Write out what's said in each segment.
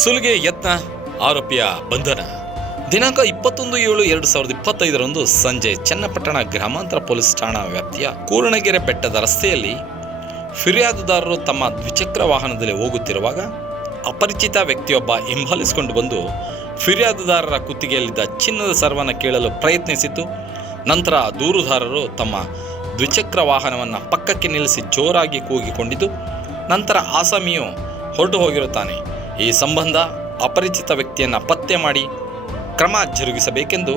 ಸುಲಿಗೆ ಯತ್ನ, ಆರೋಪಿಯ ಬಂಧನ. ದಿನಾಂಕ ಇಪ್ಪತ್ತೊಂದು ಏಳು ಎರಡು ಸಾವಿರದ ಇಪ್ಪತ್ತೈದರಂದು ಸಂಜೆ ಚನ್ನಪಟ್ಟಣ ಗ್ರಾಮಾಂತರ ಪೊಲೀಸ್ ಠಾಣಾ ವ್ಯಾಪ್ತಿಯ ಕೂರಣಗೆರೆ ಬೆಟ್ಟದ ರಸ್ತೆಯಲ್ಲಿ ಫಿರ್ಯಾದುದಾರರು ತಮ್ಮ ದ್ವಿಚಕ್ರ ವಾಹನದಲ್ಲಿ ಹೋಗುತ್ತಿರುವಾಗ ಅಪರಿಚಿತ ವ್ಯಕ್ತಿಯೊಬ್ಬ ಹಿಂಬಾಲಿಸಿಕೊಂಡು ಬಂದು ಫಿರ್ಯಾದುದಾರರ ಕುತ್ತಿಗೆಯಲ್ಲಿದ್ದ ಚಿನ್ನದ ಸರ್ವನ್ನು ಕೇಳಲು ಪ್ರಯತ್ನಿಸಿತು. ನಂತರ ದೂರುದಾರರು ತಮ್ಮ ದ್ವಿಚಕ್ರ ವಾಹನವನ್ನು ಪಕ್ಕಕ್ಕೆ ನಿಲ್ಲಿಸಿ ಜೋರಾಗಿ ಕೂಗಿಕೊಂಡಿದ್ದು, ನಂತರ ಆಸಾಮಿಯು ಹೊರಟು ಹೋಗಿರುತ್ತಾನೆ. ಈ ಸಂಬಂಧ ಅಪರಿಚಿತ ವ್ಯಕ್ತಿಯನ್ನು ಪತ್ತೆ ಮಾಡಿ ಕ್ರಮ ಜರುಗಿಸಬೇಕೆಂದು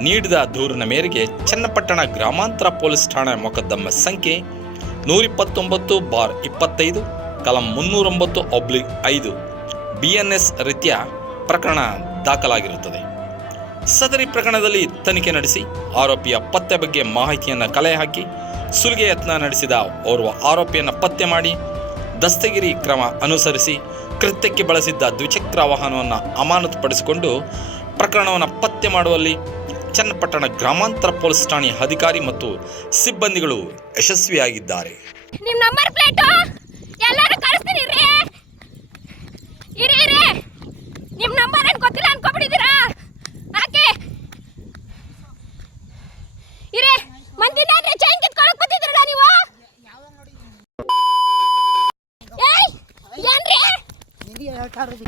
ನೀಡಿದ ದೂರಿನ ಮೇರೆಗೆ ಚನ್ನಪಟ್ಟಣ ಗ್ರಾಮಾಂತರ ಪೊಲೀಸ್ ಠಾಣೆ ಮೊಕದ್ದಮೆ ಸಂಖ್ಯೆ ನೂರಿಪ್ಪತ್ತೊಂಬತ್ತು ಬಾರ್ ಇಪ್ಪತ್ತೈದು, ಕಲಂ ಮುನ್ನೂರೊಂಬತ್ತು ಒಬ್ಲಿಕ್ ಐದು ಬಿ ಎನ್ ಎಸ್ ರೀತಿಯ ಪ್ರಕರಣ ದಾಖಲಾಗಿರುತ್ತದೆ. ಸದರಿ ಪ್ರಕರಣದಲ್ಲಿ ತನಿಖೆ ನಡೆಸಿ ಆರೋಪಿಯ ಪತ್ತೆ ಬಗ್ಗೆ ಮಾಹಿತಿಯನ್ನು ಕಲೆ ಹಾಕಿ ಸುಲಿಗೆ ಯತ್ನ ನಡೆಸಿದ ಓರ್ವ ಆರೋಪಿಯನ್ನು ಪತ್ತೆ ಮಾಡಿ ದಸ್ತಗಿರಿ ಕ್ರಮ ಅನುಸರಿಸಿ ಕೃತ್ಯಕ್ಕೆ ಬಳಸಿದ್ದ ದ್ವಿಚಕ್ರ ವಾಹನವನ್ನು ಅಮಾನತುಪಡಿಸಿಕೊಂಡು ಪ್ರಕರಣವನ್ನು ಪತ್ತೆ ಮಾಡುವಲ್ಲಿ ಚನ್ನಪಟ್ಟಣ ಗ್ರಾಮಾಂತರ ಪೊಲೀಸ್ ಠಾಣೆ ಅಧಿಕಾರಿ ಮತ್ತು ಸಿಬ್ಬಂದಿಗಳು ಯಶಸ್ವಿಯಾಗಿದ್ದಾರೆ. ನಿಮ್ ያካርብ